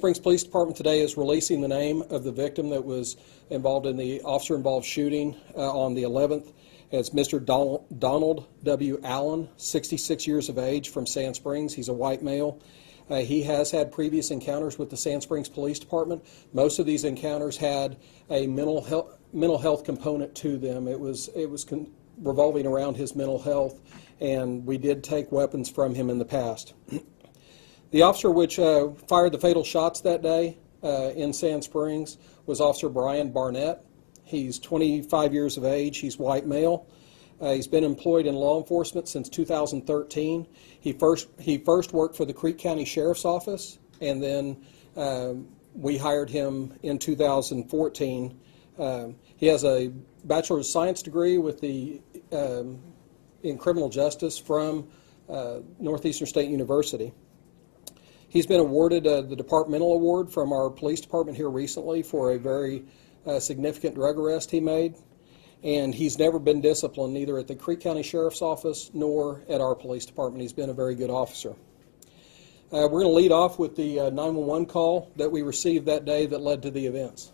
Springs Police Department today is releasing the name of the victim that was involved in the officer-involved shooting on the 11th. It's Mr. Donald W. Allen, 66 years of age, from Sand Springs. He's a white male. He has had previous encounters with the Sand Springs Police Department. Most of these encounters had a mental health component to them. It was revolving around his mental health, and we did take weapons from him in the past. The officer which fired the fatal shots that day in Sand Springs was Officer Brian Barnett. He's 25 years of age. He's white male. He's been employed in law enforcement since 2013. He first worked for the Creek County Sheriff's Office, and then we hired him in 2014. He has a Bachelor of Science degree with in criminal justice from Northeastern State University. He's been awarded the departmental award from our police department here recently for a very significant drug arrest he made, and he's never been disciplined either at the Creek County Sheriff's Office nor at our police department. He's been a very good officer. We're going to lead off with the 911 call that we received that day that led to the events.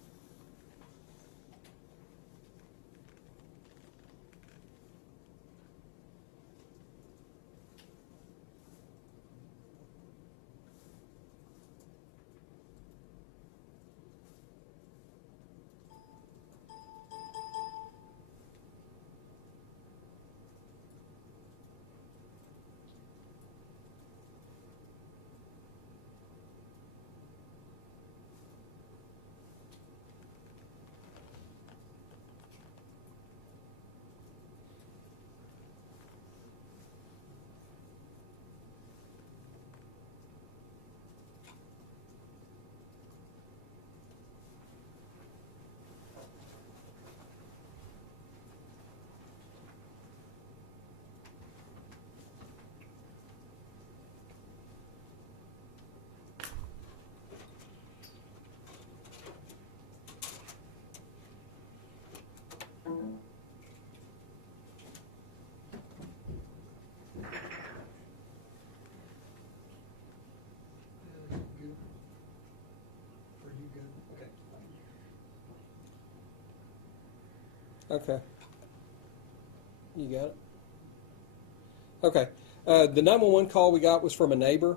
Okay. You got it? Okay. The 911 call we got was from a neighbor.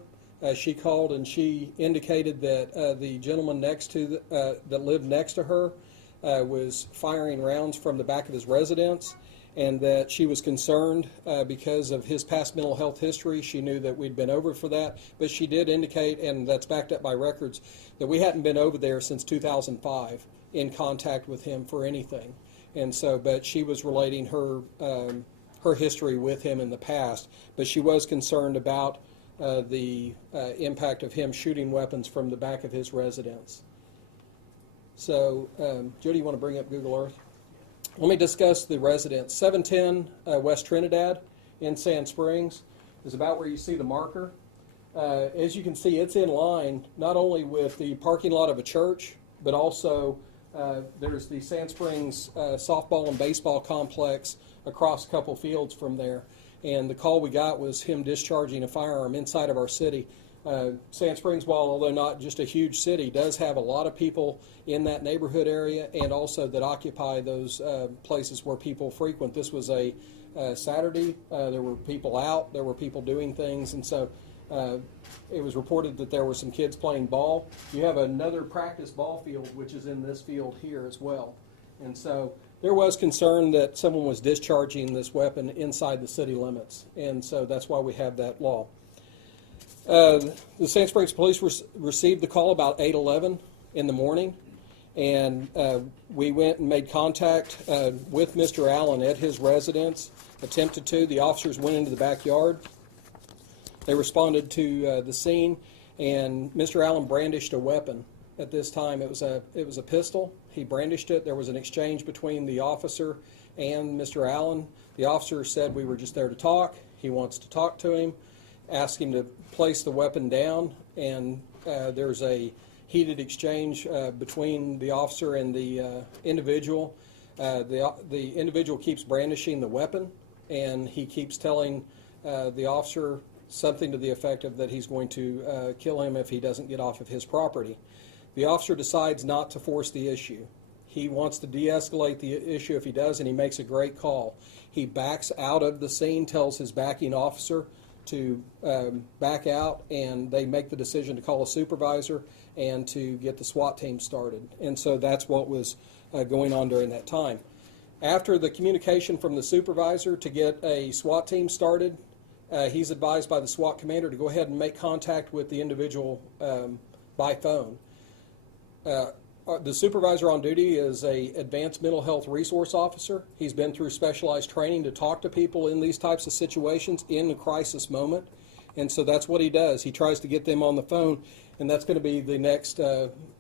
She called and she indicated that the gentleman next to that lived next to her was firing rounds from the back of his residence, and that she was concerned because of his past mental health history. She knew that we'd been over for that, but she did indicate, and that's backed up by records, that we hadn't been over there since 2005 in contact with him for anything. And so, but she was relating her her history with him in the past, but she was concerned about the impact of him shooting weapons from the back of his residence. So, Jody, you want to bring up Google Earth? Let me discuss the residence. 710 West Trinidad in Sand Springs is about where you see the marker. As you can see, it's in line not only with the parking lot of a church, but also there's the Sand Springs softball and baseball complex across a couple fields from there. And the call we got was him discharging a firearm inside of our city. Sand Springs, while although not just a huge city, does have a lot of people in that neighborhood area and also that occupy those places where people frequent. This was a Saturday. There were people out. There were people doing things. And so it was reported that there were some kids playing ball. You have another practice ball field, which is in this field here as well. And so there was concern that someone was discharging this weapon inside the city limits. And so that's why we have that law. The Sand Springs Police received the call about 8:11 in the morning, and we went and made contact with Mr. Allen at his residence, attempted to. The officers went into the backyard. They responded to the scene, and Mr. Allen brandished a weapon. At this time, it was a pistol. He brandished it. There was an exchange between the officer and Mr. Allen. The officer said, "We were just there to talk. He wants to talk to him." Asked him to place the weapon down, and there's a heated exchange between the officer and the individual. The individual keeps brandishing the weapon, and he keeps telling the officer something to the effect of that he's going to kill him if he doesn't get off of his property. The officer decides not to force the issue. He wants to de-escalate the issue if he does, and he makes a great call. He backs out of the scene, tells his backing officer to back out, and they make the decision to call a supervisor and to get the SWAT team started. And so that's what was going on during that time. After the communication from the supervisor to get a SWAT team started, he's advised by the SWAT commander to go ahead and make contact with the individual by phone. The supervisor on duty is a advanced mental health resource officer. He's been through specialized training to talk to people in these types of situations in a crisis moment. And so that's what he does. He tries to get them on the phone, and that's going to be the next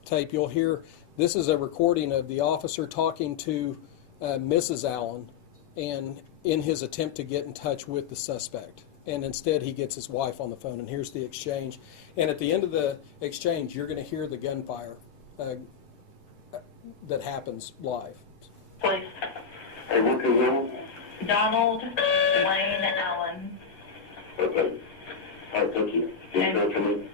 tape you'll hear. This is a recording of the officer talking to Mrs. Allen, and in his attempt to get in touch with the suspect. And instead he gets his wife on the phone, and here's the exchange. And at the end of the exchange, you're going to hear the gunfire that happens live. Please. Hey, what's your name? Donald Wayne Allen. Okay. All right, thank you.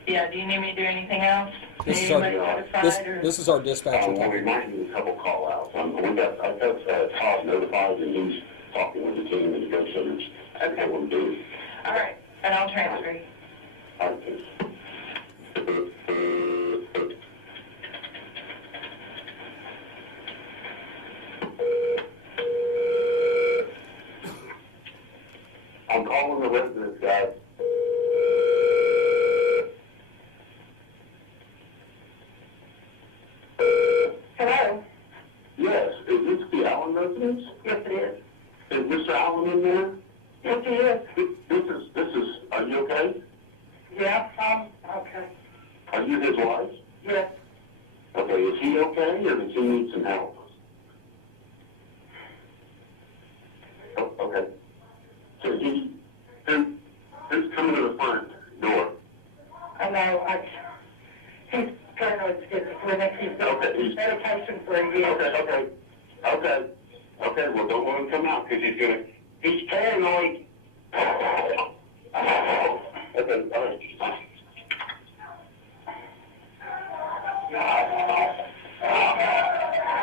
Yeah, do you need me to do anything else? This is our dispatcher. I want to remind you of a couple call outs. I've got Todd notified, and he's talking with the team and the negotiators. I don't know what to do. All right, and I'll transfer you. All right, thanks. I'm calling the residents, guys. Hello? Yes, is this the Allen residence? Yes, it is. Is Mr. Allen in there? Yes, he is. This is, are you okay? Yeah, okay. Are you his wife? Yes. Okay, is he okay, or does he need some help? Oh, okay. So who's coming to the front door? I know, he's paranoid schizophrenic. He's Okay, medication for a year. Okay, well, don't let him come out, because he's paranoid. Okay, all right.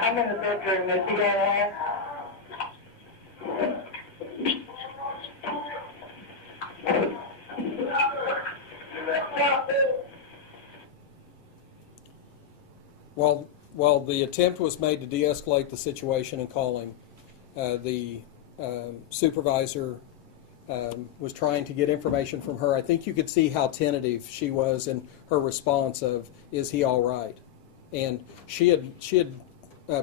I'm in the bedroom. Is he all right? While the attempt was made to de-escalate the situation and call him, the supervisor was trying to get information from her. I think you could see how tentative she was in her response of, "Is he all right?" And she had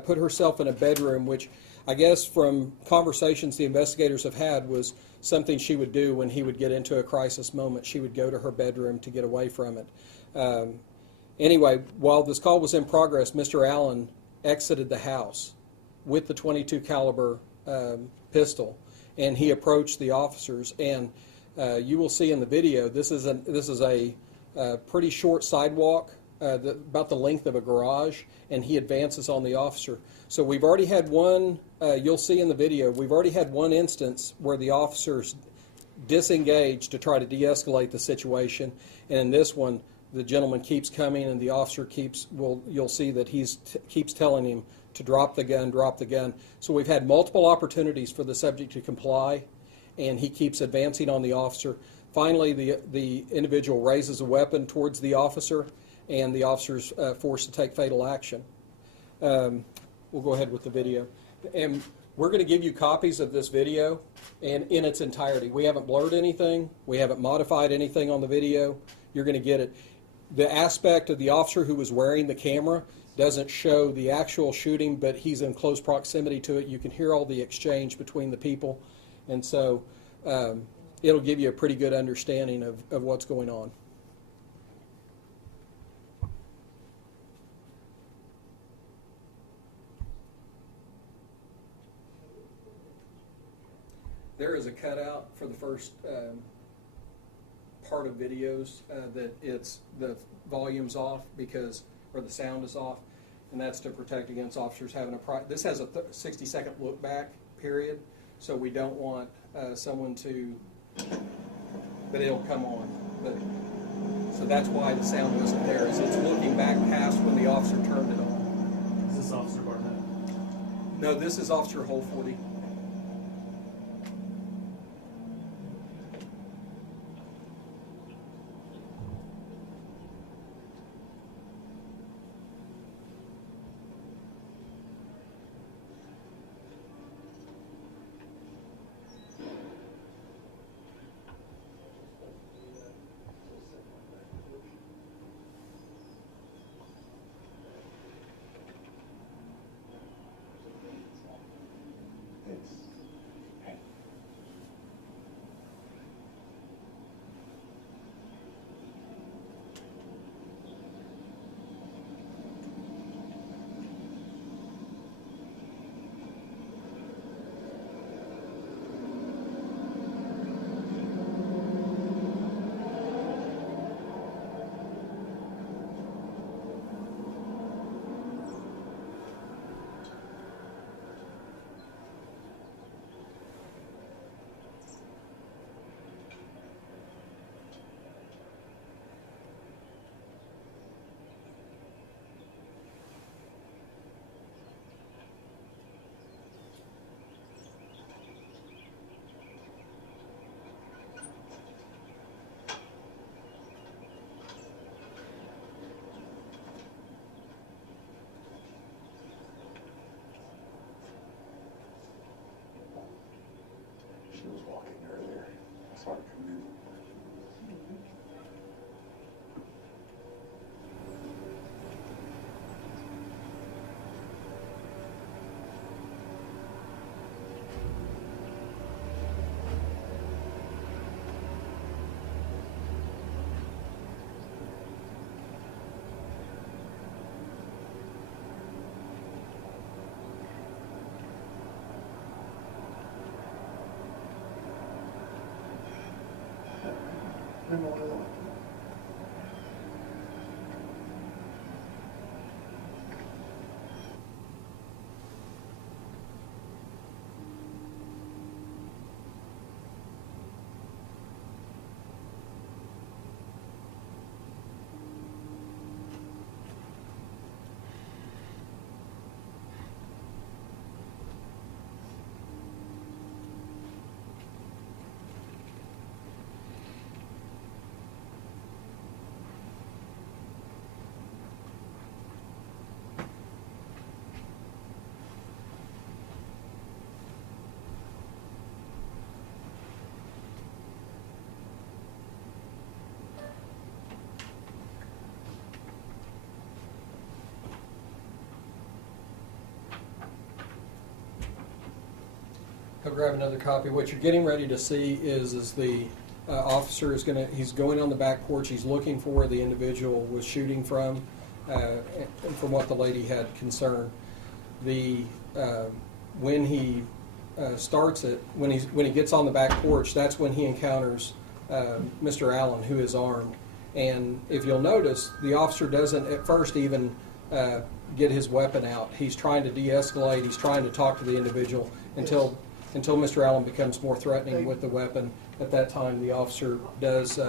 put herself in a bedroom, which I guess from conversations the investigators have had was something she would do when he would get into a crisis moment. She would go to her bedroom to get away from it. Anyway, while this call was in progress, Mr. Allen exited the house with the .22 caliber pistol, and he approached the officers. And you will see in the video, this is a pretty short sidewalk, about the length of a garage, and he advances on the officer. So we've already had one. You'll see in the video, we've already had one instance where the officers disengaged to try to de-escalate the situation, and in this one, the gentleman keeps coming, and the officer you'll see that keeps telling him to drop the gun, drop the gun. So we've had multiple opportunities for the subject to comply, and he keeps advancing on the officer. Finally, the individual raises a weapon towards the officer, and the officer's forced to take fatal action. We'll go ahead with the video. And we're going to give you copies of this video and in its entirety. We haven't blurred anything. We haven't modified anything on the video. You're going to get it. The aspect of the officer who was wearing the camera doesn't show the actual shooting, but he's in close proximity to it. You can hear all the exchange between the people. And so it'll give you a pretty good understanding of what's going on. There is a cutout for the first part of videos that the volume's off or the sound is off, and that's to protect against officers having this has a 60-second look back period, so we don't want someone to but it'll come on. But so that's why the sound wasn't there. Is it's looking back past when the officer turned it on. Is this Officer Barnett? No, this is Officer Holfordy. She was walking earlier. I saw her come in. I'll grab another copy. What you're getting ready to see is the officer is he's going on the back porch. He's looking for where the individual was shooting from, and from what the lady had concern. When he starts it, when he gets on the back porch, that's when he encounters Mr. Allen, who is armed. And if you'll notice, the officer doesn't at first even get his weapon out. He's trying to de-escalate. He's trying to talk to the individual until Mr. Allen becomes more threatening with the weapon. At that time, the officer does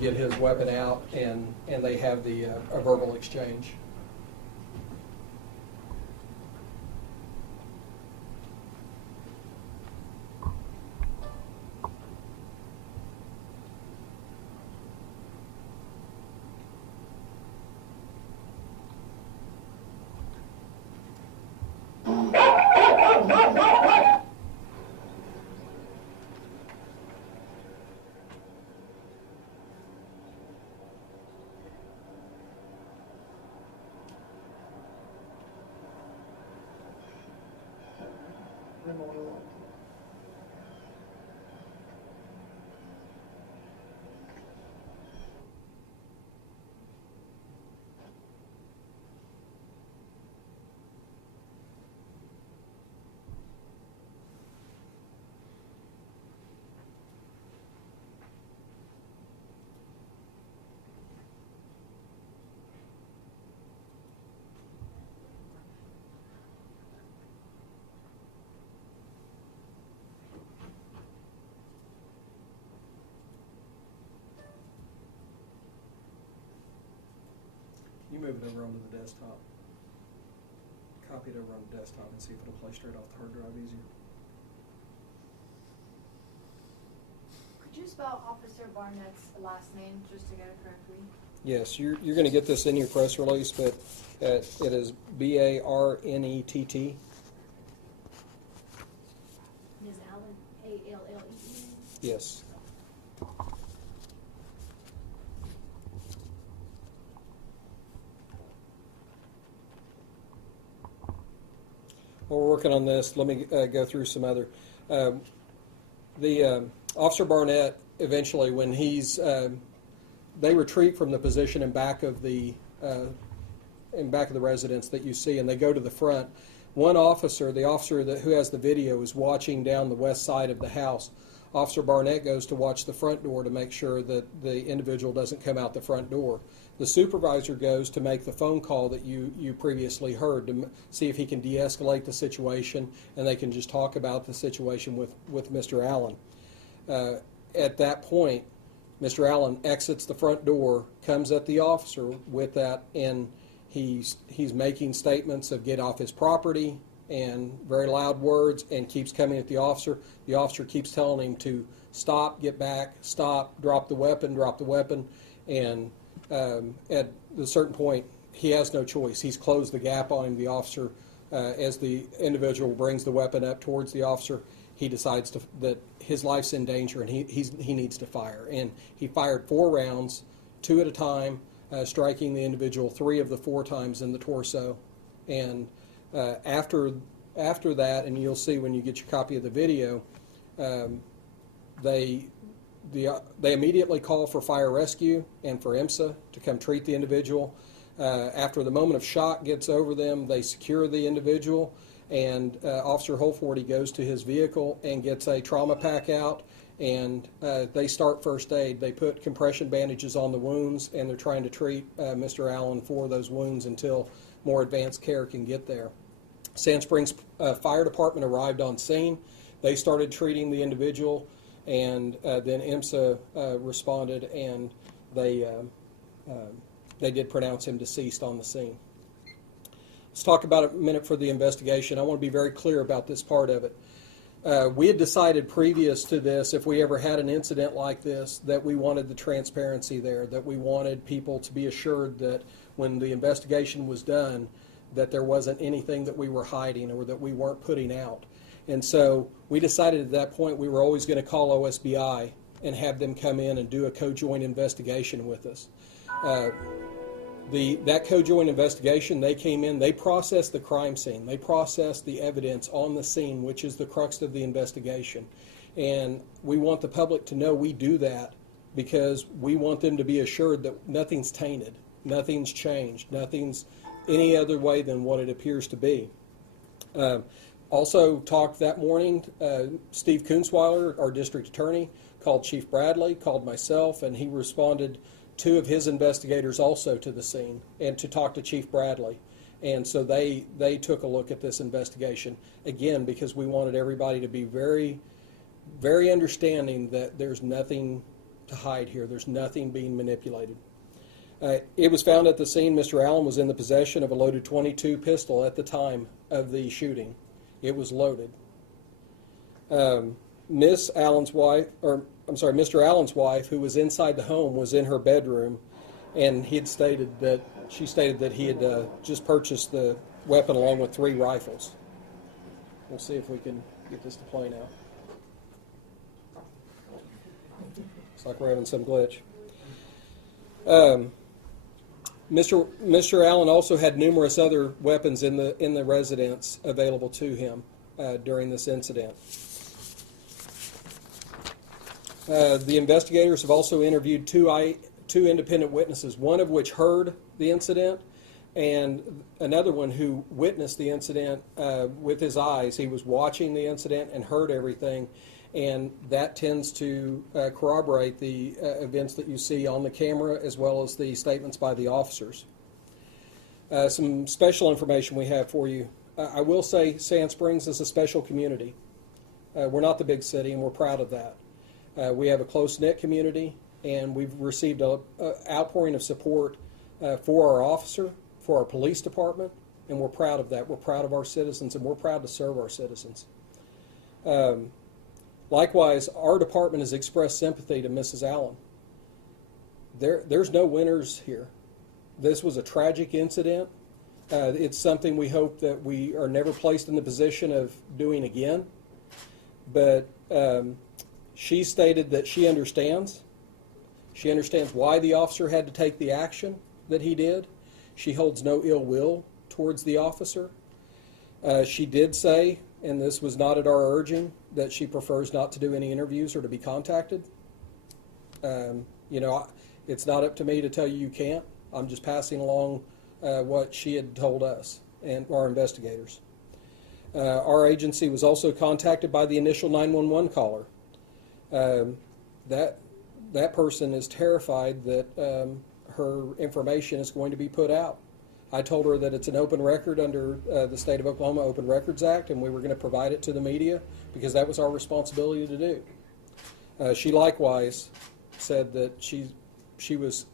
get his weapon out, and they have a verbal exchange. You move it over onto the desktop. Copy it over on the desktop and see if it'll play straight off the hard drive easier. Could you spell Officer Barnett's last name just to get it correctly? Yes, you're going to get this in your press release, but it is Barnett. Ms. Allen, Allee. Yes. While we're working on this, let me go through some other. Officer Barnett, eventually, when they retreat from the position in back of the residence that you see, and they go to the front. One officer, the officer who has the video, is watching down the west side of the house. Officer Barnett goes to watch the front door to make sure that the individual doesn't come out the front door. The supervisor goes to make the phone call that you previously heard to see if he can de-escalate the situation, and they can just talk about the situation with Mr. Allen. At that point, Mr. Allen exits the front door, comes at the officer with that, and he's making statements of get off his property and very loud words, and keeps coming at the officer. The officer keeps telling him to stop, get back, stop, drop the weapon, and at a certain point, he has no choice. He's closed the gap on him. The officer, as the individual brings the weapon up towards the officer, he decides that his life's in danger and he needs to fire. And he fired 4 rounds, 2 at a time, striking the individual 3 of the 4 times in the torso. And after that, and you'll see when you get your copy of the video, they immediately call for fire rescue and for IMSA to come treat the individual. After the moment of shock gets over them, they secure the individual, and Officer Holfordy goes to his vehicle and gets a trauma pack out, and they start first aid. They put compression bandages on the wounds, and they're trying to treat Mr. Allen for those wounds until more advanced care can get there. Sand Springs Fire Department arrived on scene. They started treating the individual, and then IMSA responded, and they did pronounce him deceased on the scene. Let's talk about it a minute for the investigation. I want to be very clear about this part of it. We had decided previous to this, if we ever had an incident like this, that we wanted the transparency there, that we wanted people to be assured that when the investigation was done, that there wasn't anything that we were hiding or that we weren't putting out. And so we decided at that point we were always going to call OSBI and have them come in and do a co-joint investigation with us. That co-joint investigation, they came in, they processed the crime scene, they processed the evidence on the scene, which is the crux of the investigation. And we want the public to know we do that because we want them to be assured that nothing's tainted, nothing's changed, nothing's any other way than what it appears to be. Also talked that morning, Steve Kunzweiler, our district attorney, called Chief Bradley, called myself, and he responded 2 of his investigators also to the scene and to talk to Chief Bradley. And so they took a look at this investigation, again, because we wanted everybody to be very, very understanding that there's nothing to hide here. There's nothing being manipulated. It was found at the scene Mr. Allen was in the possession of a loaded .22 pistol at the time of the shooting. It was loaded. Mr. Allen's wife, who was inside the home, was in her bedroom, and she stated that he had just purchased the weapon along with 3 rifles. We'll see if we can get this to play now. Looks like we're having some glitch. Mr. Allen also had numerous other weapons in the residence available to him during this incident. The investigators have also interviewed two independent witnesses, one of which heard the incident, and another one who witnessed the incident with his eyes. He was watching the incident and heard everything, and that tends to corroborate the events that you see on the camera as well as the statements by the officers. Some special information we have for you. I will say Sand Springs is a special community. We're not the big city, and we're proud of that. We have a close-knit community, and we've received an outpouring of support for our officer, for our police department, and we're proud of that. We're proud of our citizens, and we're proud to serve our citizens. Likewise, our department has expressed sympathy to Mrs. Allen. There's no winners here. This was a tragic incident. It's something we hope that we are never placed in the position of doing again. But she stated that she understands. She understands why the officer had to take the action that he did. She holds no ill will towards the officer. She did say, and this was not at our urging, that she prefers not to do any interviews or to be contacted. It's not up to me to tell you you can't. I'm just passing along what she had told us and our investigators. Our agency was also contacted by the initial 911 caller. That person is terrified that her information is going to be put out. I told her that it's an open record under the State of Oklahoma Open Records Act, and we were going to provide it to the media because that was our responsibility to do. She likewise said that she was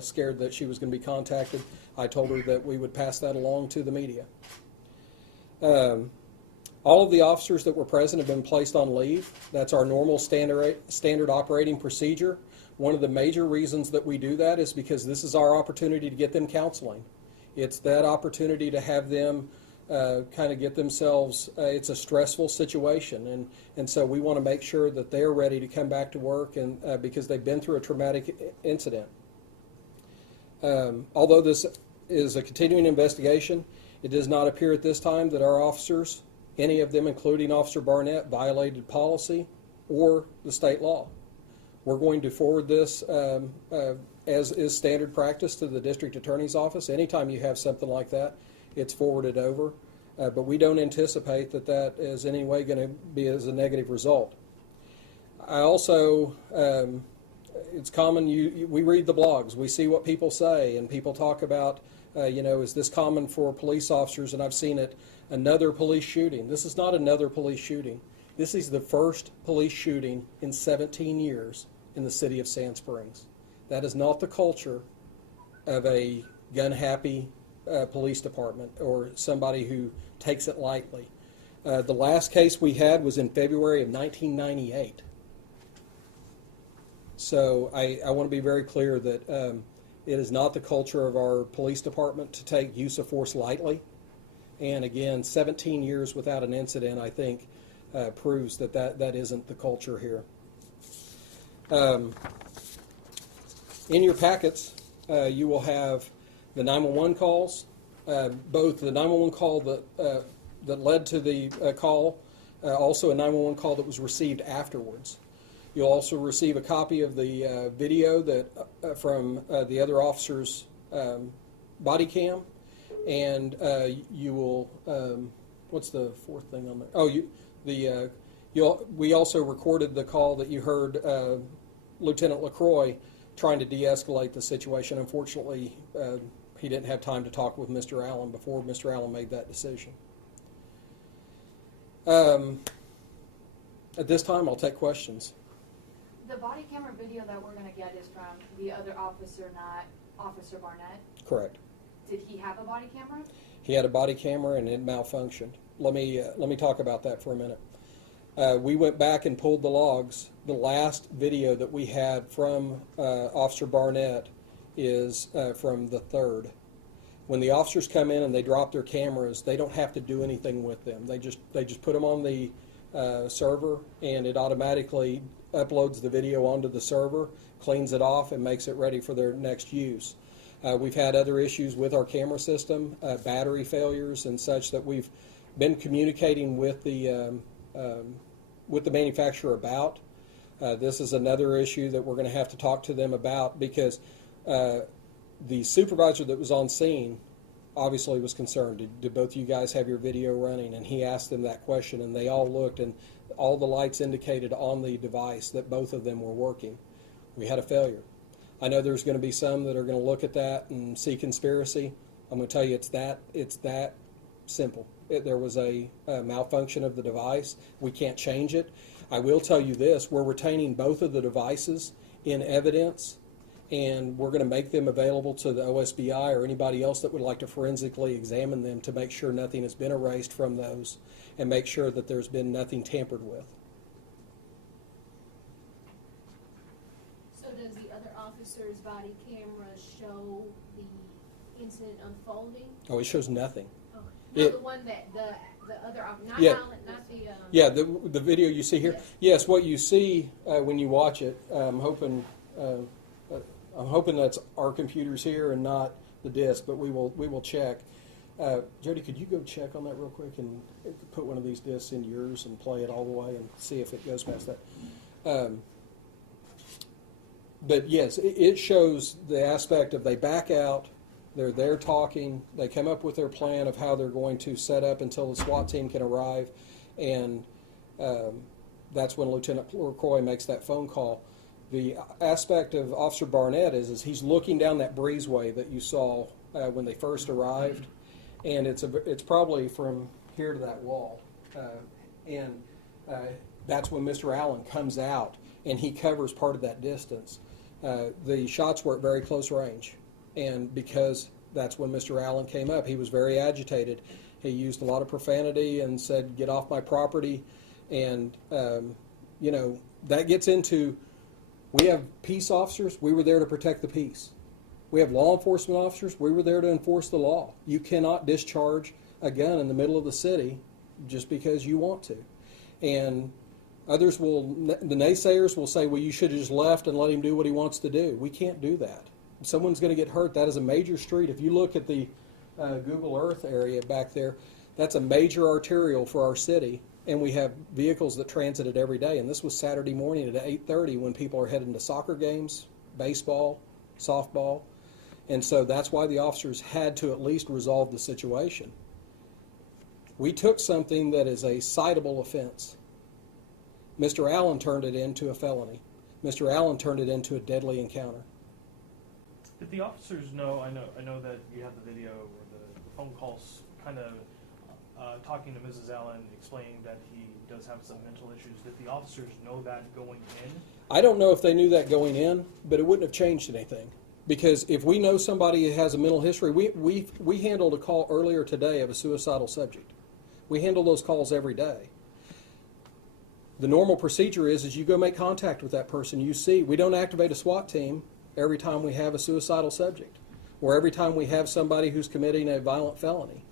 scared that she was going to be contacted. I told her that we would pass that along to the media. All of the officers that were present have been placed on leave. That's our normal standard operating procedure. One of the major reasons that we do that is because this is our opportunity to get them counseling. It's that opportunity to have them kind of get themselves, it's a stressful situation, and so we want to make sure that they're ready to come back to work and because they've been through a traumatic incident. Although this is a continuing investigation, it does not appear at this time that our officers, any of them including Officer Barnett, violated policy or the state law. We're going to forward this as is standard practice to the district attorney's office. Anytime you have something like that, it's forwarded over. But we don't anticipate that that is in any way going to be as a negative result. I also, it's common, we read the blogs, we see what people say, and people talk about, is this common for police officers? And I've seen it, another police shooting. This is not another police shooting. This is the first police shooting in 17 years in the city of Sand Springs. That is not the culture of a gun-happy police department or somebody who takes it lightly. The last case we had was in February of 1998. So I want to be very clear that it is not the culture of our police department to take use of force lightly. And again, 17 years without an incident, I think, proves that isn't the culture here. In your packets, you will have the 911 calls, both the 911 call that led to the call, also a 911 call that was received afterwards. You'll also receive a copy of the video that from the other officer's body cam, and you will. What's the fourth thing on there? Oh, we also recorded the call that you heard Lieutenant LaCroix trying to de-escalate the situation. Unfortunately, he didn't have time to talk with Mr. Allen before Mr. Allen made that decision. At this time, I'll take questions. The body camera video that we're going to get is from the other officer, not Officer Barnett. Correct. Did he have a body camera? He had a body camera and it malfunctioned. Let me talk about that for a minute. We went back and pulled the logs. The last video that we had from Officer Barnett is from the 3rd. When the officers come in and they drop their cameras, they don't have to do anything with them. They just put them on the server, and it automatically uploads the video onto the server, cleans it off, and makes it ready for their next use. We've had other issues with our camera system, battery failures and such, that we've been communicating with the manufacturer about. This is another issue that we're going to have to talk to them about, because the supervisor that was on scene obviously was concerned. Did both of you guys have your video running? And he asked them that question, and they all looked, and all the lights indicated on the device that both of them were working. We had a failure. I know there's going to be some that are going to look at that and see conspiracy. I'm going to tell you it's that simple. There was a malfunction of the device. We can't change it. I will tell you this, we're retaining both of the devices in evidence, and we're going to make them available to the OSBI or anybody else that would like to forensically examine them to make sure nothing has been erased from those and make sure that there's been nothing tampered with. So does the other officer's body camera show the incident unfolding? Oh, it shows nothing. Oh, no, It- the one that, the other, not Yeah. Holland, not the, Yeah, the video you see here. Yes. Yes, what you see when you watch it. I'm hoping that's our computers here and not the disc, but we will check. Jody, could you go check on that real quick and put one of these discs in yours and play it all the way and see if it goes past that. But yes, it shows the aspect of they back out. They're there talking. They come up with their plan of how they're going to set up until the SWAT team can arrive, and that's when Lieutenant LaCroix makes that phone call. The aspect of Officer Barnett is he's looking down that breezeway that you saw when they first arrived, and it's probably from here to that wall, and that's when Mr. Allen comes out and he covers part of that distance. The shots were at very close range. And because that's when Mr. Allen came up, he was very agitated. He used a lot of profanity and said, "Get off my property." And, that gets into, we have peace officers. We were there to protect the peace. We have law enforcement officers. We were there to enforce the law. You cannot discharge a gun in the middle of the city just because you want to. And the naysayers will say, well, you should have just left and let him do what he wants to do. We can't do that. If someone's going to get hurt, that is a major street. If you look at the Google Earth area back there, that's a major arterial for our city, and we have vehicles that transit it every day. And this was Saturday morning at 8:30 when people are heading to soccer games, baseball, softball. And so that's why the officers had to at least resolve the situation. We took something that is a citable offense. Mr. Allen turned it into a felony. Mr. Allen turned it into a deadly encounter. Did the officers know? I know that you have the video or the phone calls, kind of talking to Mrs. Allen, explaining that he does have some mental issues. Did the officers know that going in? I don't know if they knew that going in, but it wouldn't have changed anything. Because if we know somebody has a mental history, we handled a call earlier today of a suicidal subject. We handle those calls every day. The normal procedure is you go make contact with that person. You see, we don't activate a SWAT team every time we have a suicidal subject or every time we have somebody who's committing a violent felony.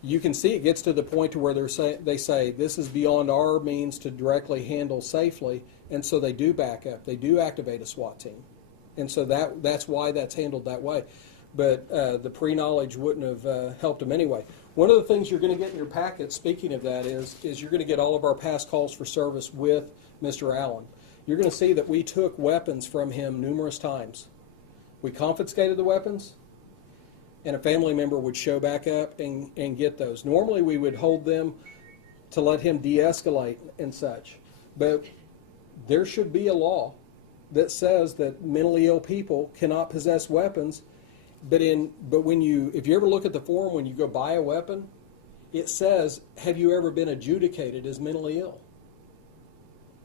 You can see it gets to the point to where they say this is beyond our means to directly handle safely, and so they do back up. They do activate a SWAT team. And so that's why that's handled that way. But the pre-knowledge wouldn't have helped them anyway. One of the things you're going to get in your packet, speaking of that, is you're going to get all of our past calls for service with Mr. Allen. You're going to see that we took weapons from him numerous times. We confiscated the weapons, and a family member would show back up and get those. Normally we would hold them to let him de-escalate and such. But there should be a law that says that mentally ill people cannot possess weapons. But if you ever look at the form when you go buy a weapon, it says, have you ever been adjudicated as mentally ill?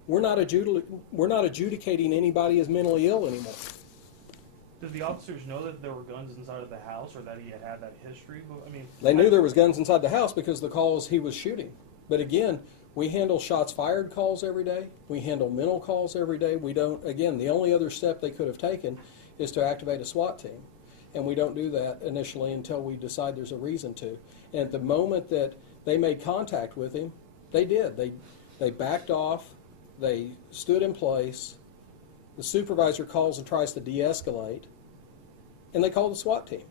We're not adjudicating anybody as mentally ill anymore. Did the officers know that there were guns inside of the house, or that he had that history? I mean, They knew there was guns inside the house because of the calls he was shooting. But again, we handle shots fired calls every day. We handle mental calls every day. We don't, again, the only other step they could have taken is to activate a SWAT team. And we don't do that initially until we decide there's a reason to. And at the moment that they made contact with him, they did. They backed off. They stood in place. The supervisor calls and tries to de-escalate, and they call the SWAT team.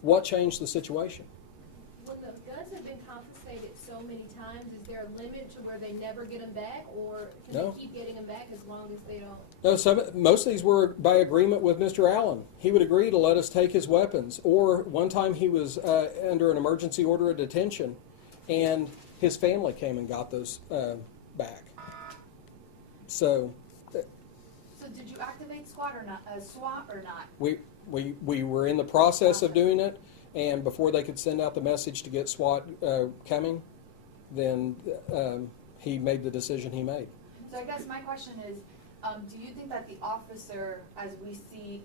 What changed the situation? when the guns have been confiscated so many times, is there a limit to where they never get them back, or can No. they keep getting them back as long as they don't? No, most of these were by agreement with Mr. Allen. He would agree to let us take his weapons. Or one time he was under an emergency order of detention, and his family came and got those back. So So did you activate SWAT or not? SWAT or not? we were in the process of doing it, and before they could send out the message to get SWAT coming, then he made the decision he made. So I guess my question is, do you think that the officer, as we see,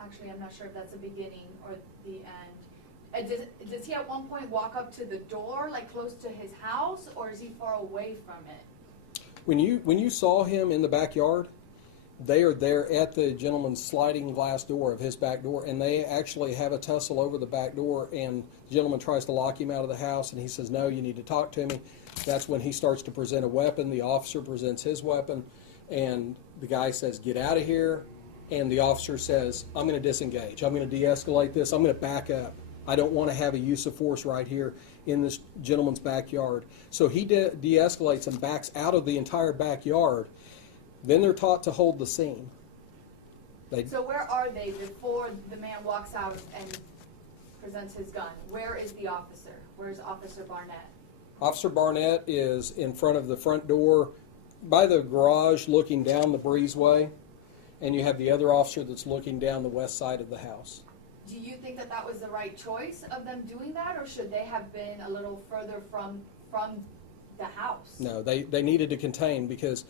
actually, I'm not sure if that's the beginning or the end, does he at one point walk up to the door, like close to his house, or is he far away from it? When you saw him in the backyard, they are there at the gentleman's sliding glass door of his back door, and they actually have a tussle over the back door, and the gentleman tries to lock him out of the house, and he says, no, you need to talk to me. That's when he starts to present a weapon. The officer presents his weapon, and the guy says, get out of here, and the officer says, I'm going to disengage. I'm going to de-escalate this. I'm going to back up. I don't want to have a use of force right here in this gentleman's backyard. So he de-escalates and backs out of the entire backyard. Then they're taught to hold the scene. So where are they before the man walks out and presents his gun? Where is the officer? Where's Officer Barnett? Officer Barnett is in front of the front door by the garage looking down the breezeway, and you have the other officer that's looking down the west side of the house. Do you think that that was the right choice of them doing that, or should they have been a little further from the house? No, they needed to contain, because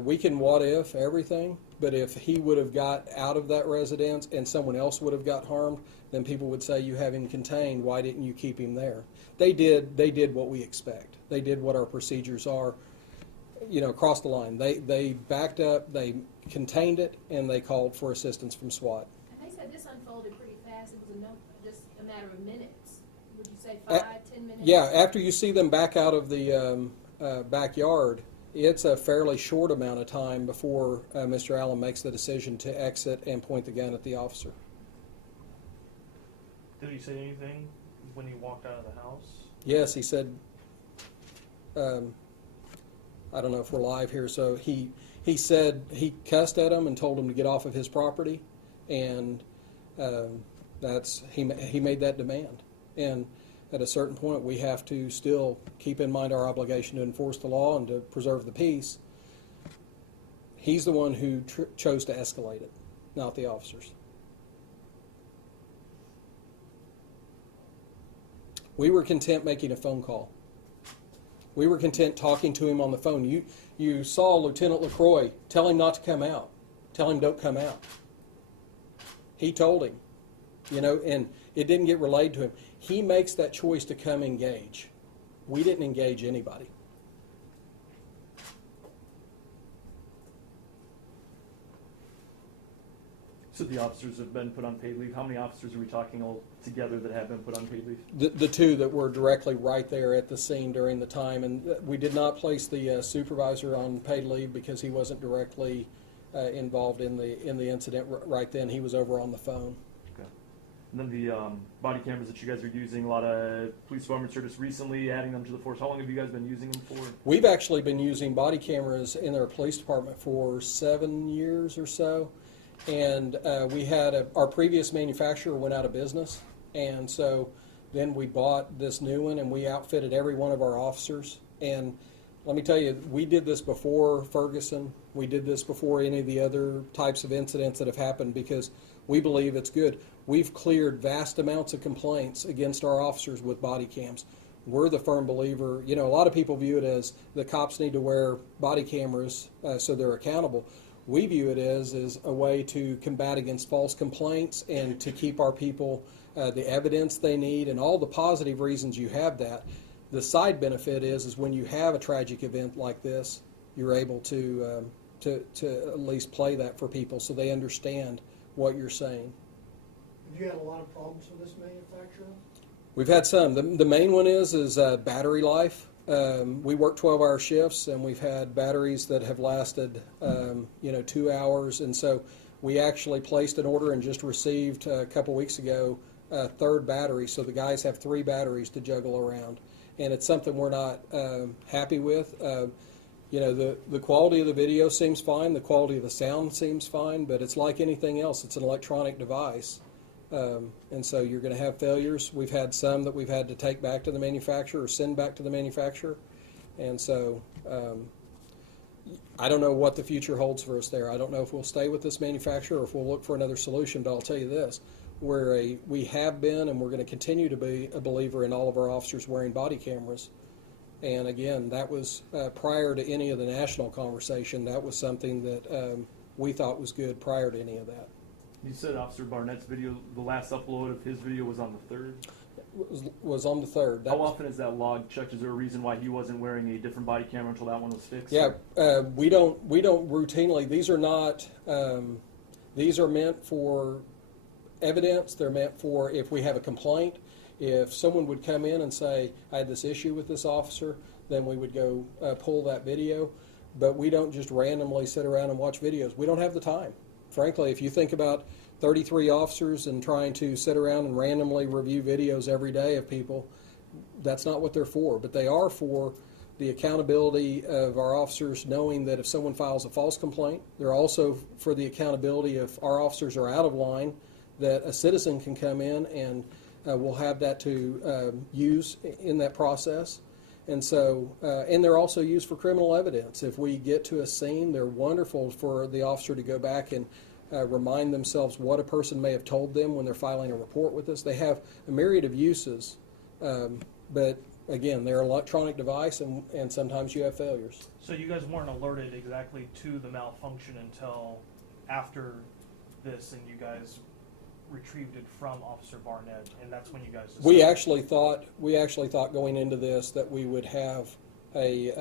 we can what if everything, but if he would have got out of that residence and someone else would have got harmed, then people would say, you have him contained, why didn't you keep him there? They did what we expect. They did what our procedures are, across the line. They backed up, they contained it, and they called for assistance from SWAT. And they said this unfolded pretty fast. It was just a matter of minutes. Would you say 5, 10 minutes? Yeah, after you see them back out of the backyard, it's a fairly short amount of time before Mr. Allen makes the decision to exit and point the gun at the officer. Did he say anything when he walked out of the house? Yes, he said, I don't know if we're live here, so he said he cussed at him and told him to get off of his property, and he made that demand. And at a certain point, we have to still keep in mind our obligation to enforce the law and to preserve the peace. He's the one who chose to escalate it, not the officers. We were content making a phone call. We were content talking to him on the phone. You saw Lieutenant LaCroix tell him not to come out. Tell him don't come out. He told him, and it didn't get relayed to him. He makes that choice to come engage. We didn't engage anybody. So the officers have been put on paid leave. How many officers are we talking all together that have been put on paid leave? The two that were directly right there at the scene during the time, and we did not place the supervisor on paid leave because he wasn't directly involved in the incident right then. He was over on the phone. Okay. And then the body cameras that you guys are using, a lot of police departments are just recently adding them to the force. How long have you guys been using them for? We've actually been using body cameras in our police department for 7 years or so. And we had our previous manufacturer went out of business, and so then we bought this new one, and we outfitted every one of our officers. And let me tell you, we did this before Ferguson. We did this before any of the other types of incidents that have happened, because we believe it's good. We've cleared vast amounts of complaints against our officers with body cams. We're the firm believer. A lot of people view it as the cops need to wear body cameras so they're accountable. We view it as a way to combat against false complaints and to keep our people the evidence they need, and all the positive reasons you have that. The side benefit is when you have a tragic event like this, you're able to at least play that for people so they understand what you're saying. Have you had a lot of problems with this manufacturer? We've had some. The main one is battery life. We work 12-hour shifts, and we've had batteries that have lasted 2 hours, and so we actually placed an order and just received a couple weeks ago a third battery, so the guys have 3 batteries to juggle around, and it's something we're not happy with. The quality of the video seems fine, the quality of the sound seems fine, but it's like anything else. It's an electronic device. And so you're going to have failures. We've had some that we've had to take back to the manufacturer or send back to the manufacturer. And so I don't know what the future holds for us there. I don't know if we'll stay with this manufacturer or if we'll look for another solution, but I'll tell you this. We have been and we're going to continue to be a believer in all of our officers wearing body cameras. And again, that was prior to any of the national conversation. That was something that we thought was good prior to any of that. You said Officer Barnett's video, the last upload of his video was on the 3rd? Was on the 3rd. How often is that log checked? Is there a reason why he wasn't wearing a different body camera until that one was fixed? Yeah, we don't routinely. These are not. These are meant for evidence. They're meant for if we have a complaint. If someone would come in and say, I had this issue with this officer, then we would go pull that video. But we don't just randomly sit around and watch videos. We don't have the time. Frankly, if you think about 33 officers and trying to sit around and randomly review videos every day of people, that's not what they're for. But they are for the accountability of our officers knowing that if someone files a false complaint, they're also for the accountability if our officers are out of line, that a citizen can come in and we'll have that to use in that process. And so, and they're also used for criminal evidence. If we get to a scene, they're wonderful for the officer to go back and remind themselves what a person may have told them when they're filing a report with us. They have a myriad of uses, but again, they're an electronic device, and sometimes you have failures. So you guys weren't alerted exactly to the malfunction until after this, and you guys retrieved it from Officer Barnett, and that's when you guys decided. We actually thought going into this that we would have a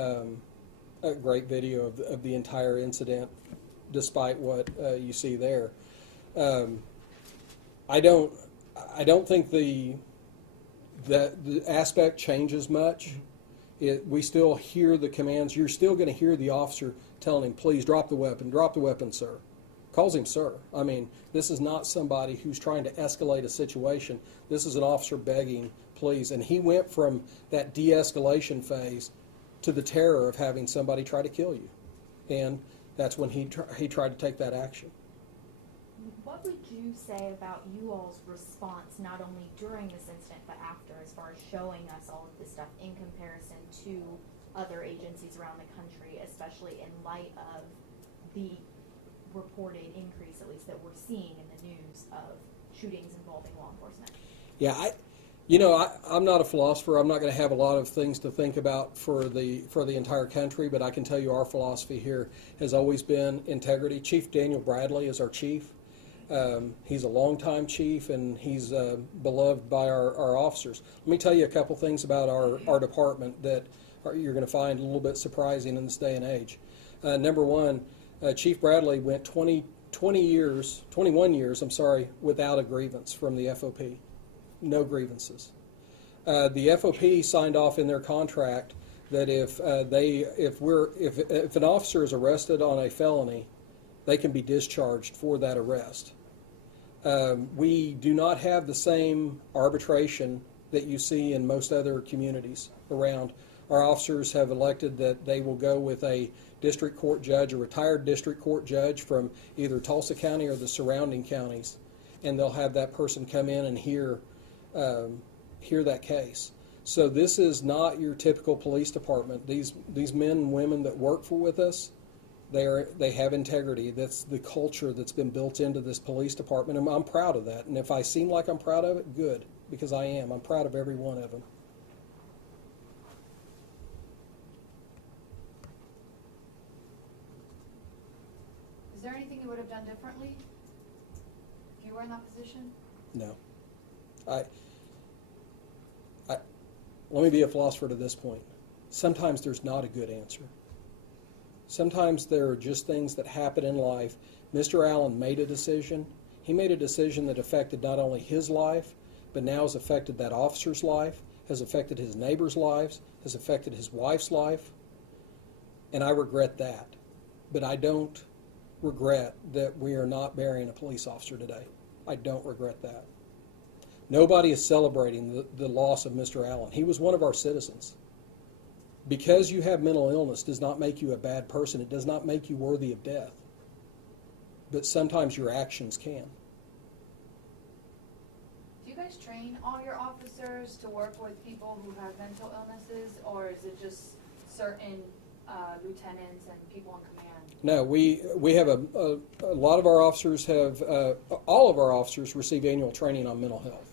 great video of the entire incident, despite what you see there. I don't think the aspect changes much. We still hear the commands. You're still going to hear the officer telling him, please drop the weapon, sir. Calls him sir. I mean, this is not somebody who's trying to escalate a situation. This is an officer begging, please. And he went from that de-escalation phase to the terror of having somebody try to kill you. And that's when he tried to take that action. What would you say about you all's response, not only during this incident, but after, as far as showing us all of this stuff in comparison to other agencies around the country, especially in light of the reported increase, at least that we're seeing in the news, of shootings involving law enforcement? Yeah, I'm not a philosopher. I'm not going to have a lot of things to think about for the entire country, but I can tell you our philosophy here has always been integrity. Chief Daniel Bradley is our chief. He's a longtime chief, and he's beloved by our officers. Let me tell you a couple things about our department that you're going to find a little bit surprising in this day and age. Number one, Chief Bradley went 21 years, without a grievance from the FOP. No grievances. The FOP signed off in their contract that if an officer is arrested on a felony, they can be discharged for that arrest. We do not have the same arbitration that you see in most other communities around. Our officers have elected that they will go with a district court judge, a retired district court judge from either Tulsa County or the surrounding counties, and they'll have that person come in and hear that case. So this is not your typical police department. These men and women that work with us, they have integrity. That's the culture that's been built into this police department, and I'm proud of that. And if I seem like I'm proud of it, good, because I am. I'm proud of every one of them. Is there anything you would have done differently if you were in that position? No. Let me be a philosopher to this point. Sometimes there's not a good answer. Sometimes there are just things that happen in life. Mr. Allen made a decision. He made a decision that affected not only his life, but now has affected that officer's life, has affected his neighbor's lives, has affected his wife's life. And I regret that. But I don't regret that we are not burying a police officer today. I don't regret that. Nobody is celebrating the loss of Mr. Allen. He was one of our citizens. Because you have mental illness does not make you a bad person. It does not make you worthy of death. But sometimes your actions can. Do you guys train all your officers to work with people who have mental illnesses, or is it just certain lieutenants and people in command? No, we have a lot of our officers have, all of our officers receive annual training on mental health.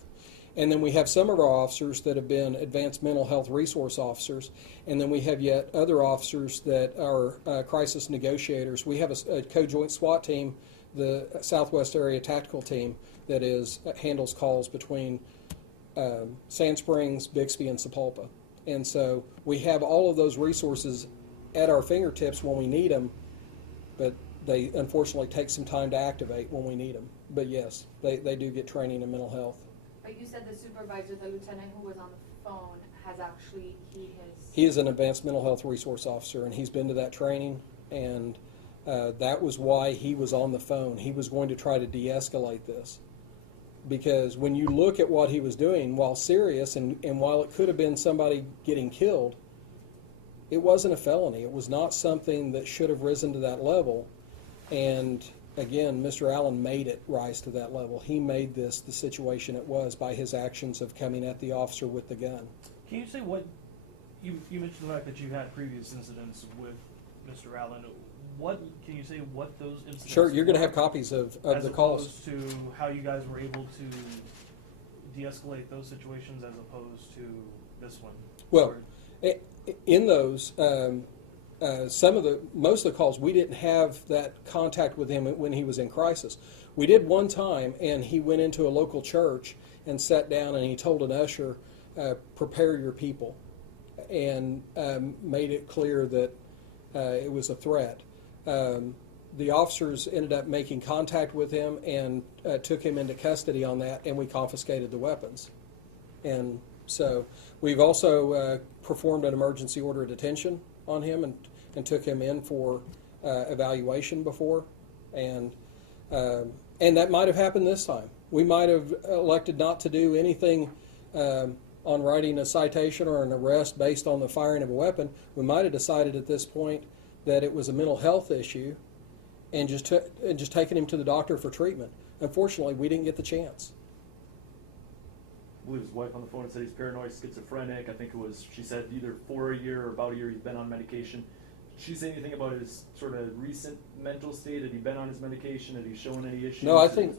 And then we have some of our officers that have been advanced mental health resource officers, and then we have yet other officers that are crisis negotiators. We have a co-joint SWAT team, the Southwest Area Tactical Team, that handles calls between Sand Springs, Bixby, and Sapulpa. And so we have all of those resources at our fingertips when we need them, but they unfortunately take some time to activate when we need them. But yes, they do get training in mental health. But you said the supervisor, the lieutenant who was on the phone, has actually, He is an advanced mental health resource officer, and he's been to that training, and that was why he was on the phone. He was going to try to de-escalate this. Because when you look at what he was doing, while serious, and while it could have been somebody getting killed, it wasn't a felony. It was not something that should have risen to that level. And again, Mr. Allen made it rise to that level. He made this the situation it was by his actions of coming at the officer with the gun. Can you say what, you mentioned the fact that you had previous incidents with Mr. Allen. What, can you say what those incidents Sure, you're going to were, have copies of as the calls. opposed to how you guys were able to de-escalate those situations as opposed to this one? Well, in those, most of the calls, we didn't have that contact with him when he was in crisis. We did one time, and he went into a local church and sat down, and he told an usher, prepare your people, and made it clear that it was a threat. The officers ended up making contact with him and took him into custody on that, and we confiscated the weapons. And so we've also performed an emergency order of detention on him and took him in for evaluation before. And that might have happened this time. We might have elected not to do anything on writing a citation or an arrest based on the firing of a weapon. We might have decided at this point that it was a mental health issue and just taken him to the doctor for treatment. Unfortunately, we didn't get the chance. I believe his wife on the phone and said he's paranoid, schizophrenic. I think it was, she said either for a year or about a year he's been on medication. Did she say anything about his sort of recent mental state? Had he been on his medication? Had he shown any issues? No, I think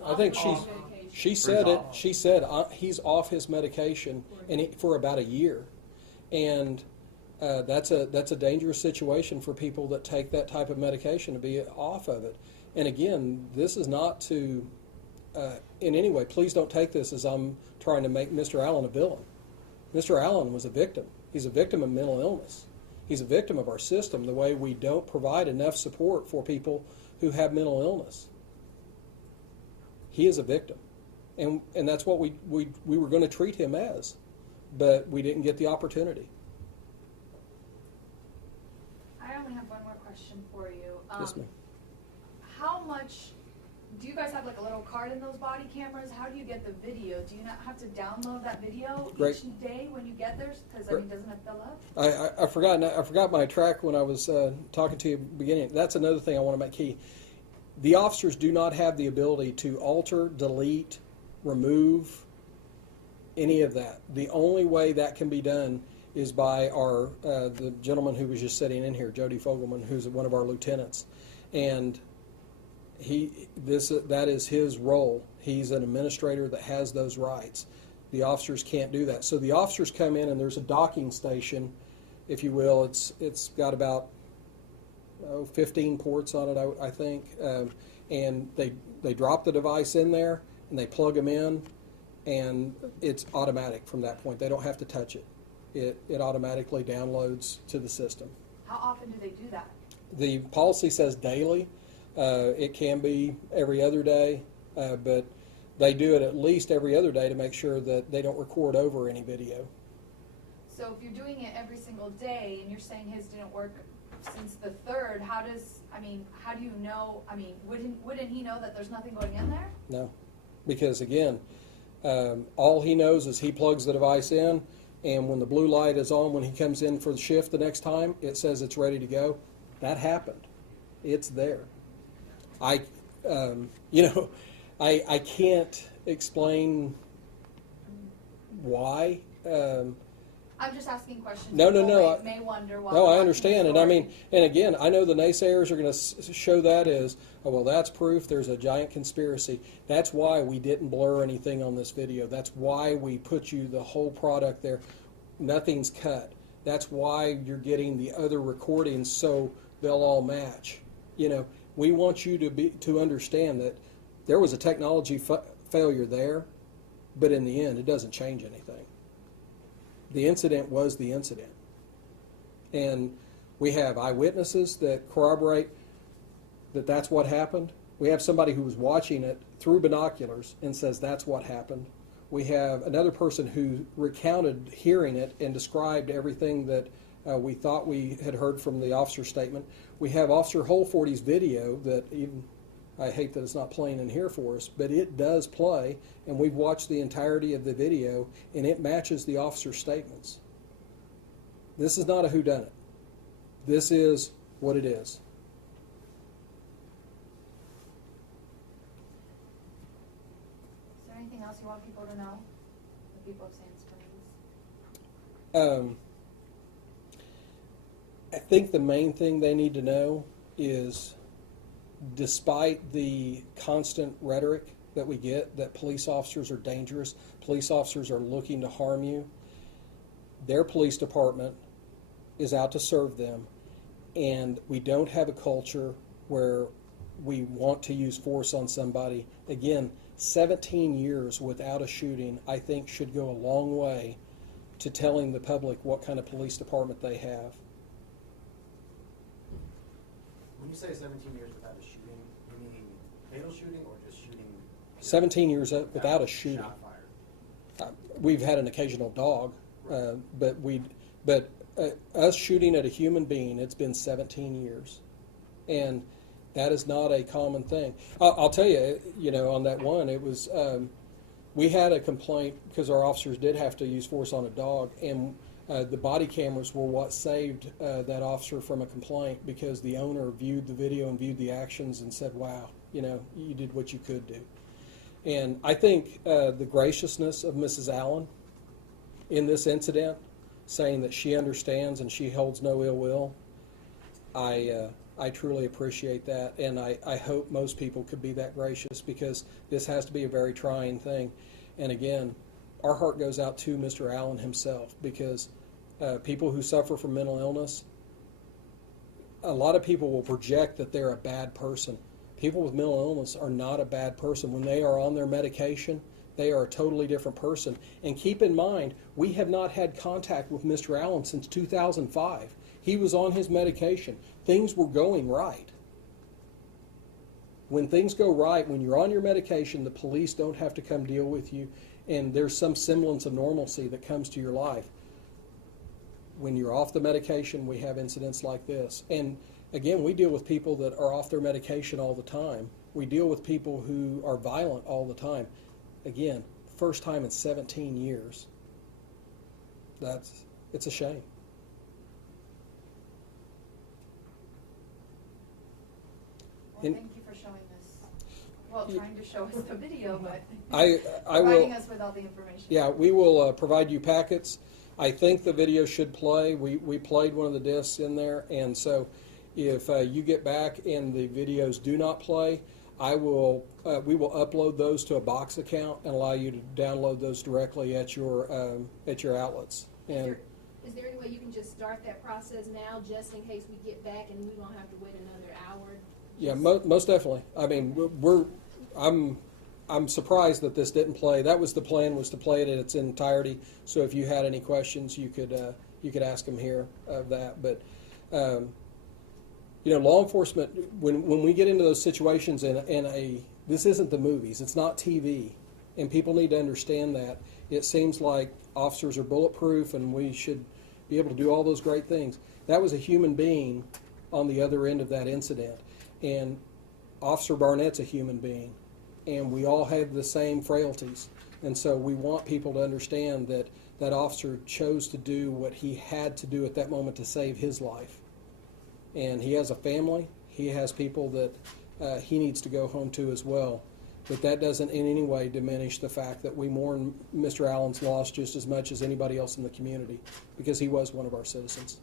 she said it. Off. She said he's off his medication for about a year, and that's a dangerous situation for people that take that type of medication to be off of it. And again, this is not to in any way. Please don't take this as I'm trying to make Mr. Allen a villain. Mr. Allen was a victim. He's a victim of mental illness. He's a victim of our system, the way we don't provide enough support for people who have mental illness. He is a victim. And that's what we were going to treat him as, but we didn't get the opportunity. I only have one more question for you. Yes, ma'am. How much, do you guys have like a little card in those body cameras? How do you get the video? Do you not have to download that video each day when you get there? Because, I mean, doesn't it fill up? I forgot my track when I was talking to you at the beginning. That's another thing I want to make key. The officers do not have the ability to alter, delete, remove any of that. The only way that can be done is by the gentleman who was just sitting in here, Jody Fogelman, who's one of our lieutenants, and that is his role. He's an administrator that has those rights. The officers can't do that. So the officers come in, and there's a docking station, if you will. It's got about 15 ports on it, I think, and they drop the device in there, and they plug them in, and it's automatic from that point. They don't have to touch it. It automatically downloads to the system. How often do they do that? The policy says daily. It can be every other day, but they do it at least every other day to make sure that they don't record over any video. So if you're doing it every single day, and you're saying his didn't work since the 3rd, how do you know, wouldn't he know that there's nothing going in there? No, because again, all he knows is he plugs the device in, and when the blue light is on, when he comes in for the shift the next time, it says it's ready to go. That happened. It's there. I can't explain why. I'm just asking questions. No, no, People no, May wonder why. No, we're I watching understand, the and I story. mean, and again, I know the naysayers are going to show that as, oh, well, that's proof there's a giant conspiracy. That's why we didn't blur anything on this video. That's why we put you the whole product there. Nothing's cut. That's why you're getting the other recordings so they'll all match. You know, we want you to understand that there was a technology failure there, but in the end, it doesn't change anything. The incident was the incident. And we have eyewitnesses that corroborate that that's what happened. We have somebody who was watching it through binoculars and says that's what happened. We have another person who recounted hearing it and described everything that we thought we had heard from the officer's statement. We have Officer Holforty's video that even, I hate that it's not playing in here for us, but it does play, and we've watched the entirety of the video, and it matches the officer's statements. This is not a whodunit. This is what it is. Is there anything else you want people to know? The people of Sand Springs? I think the main thing they need to know is, despite the constant rhetoric that we get that police officers are dangerous, police officers are looking to harm you, their police department is out to serve them, and we don't have a culture where we want to use force on somebody. Again, 17 years without a shooting, I think, should go a long way to telling the public what kind of police department they have. When you say 17 years without a shooting, you mean fatal shooting or just shooting? 17 years without a shooting. Shot fired. We've had an occasional dog, but us shooting at a human being, it's been 17 years, and that is not a common thing. I'll tell you, on that one, it was we had a complaint because our officers did have to use force on a dog, and the body cameras were what saved that officer from a complaint, because the owner viewed the video and viewed the actions and said, "Wow, you did what you could do." And I think the graciousness of Mrs. Allen in this incident, saying that she understands and she holds no ill will, I truly appreciate that, and I hope most people could be that gracious, because this has to be a very trying thing. And again, our heart goes out to Mr. Allen himself, because people who suffer from mental illness, a lot of people will project that they're a bad person. People with mental illness are not a bad person. When they are on their medication, they are a totally different person. And keep in mind, we have not had contact with Mr. Allen since 2005. He was on his medication. Things were going right. When things go right, when you're on your medication, the police don't have to come deal with you, and there's some semblance of normalcy that comes to your life. When you're off the medication, we have incidents like this. And again, we deal with people that are off their medication all the time. We deal with people who are violent all the time. Again, first time in 17 years. It's a shame. Well, thank you for showing this. Well, trying to show us the video, but I providing will. us with all the information. Yeah, we will provide you packets. I think the video should play. We played one of the discs in there, and so if you get back and the videos do not play, we will upload those to a Box account and allow you to download those directly at your outlets. And Is there any way you can just start that process now, just in case we get back and we won't have to wait another hour? yeah, most definitely. I mean, I'm surprised that this didn't play. That was the plan, was to play it in its entirety. So if you had any questions, you could ask them here of that. But law enforcement, when we get into those situations this isn't the movies, it's not TV, and people need to understand that. It seems like officers are bulletproof and we should be able to do all those great things. That was a human being on the other end of that incident, and Officer Barnett's a human being, and we all have the same frailties. And so we want people to understand that that officer chose to do what he had to do at that moment to save his life. And he has a family. He has people that he needs to go home to as well. But that doesn't in any way diminish the fact that we mourn Mr. Allen's loss just as much as anybody else in the community, because he was one of our citizens.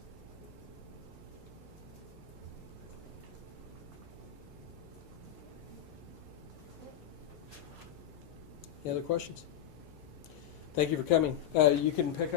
Any other questions? Thank you for coming. You can pick up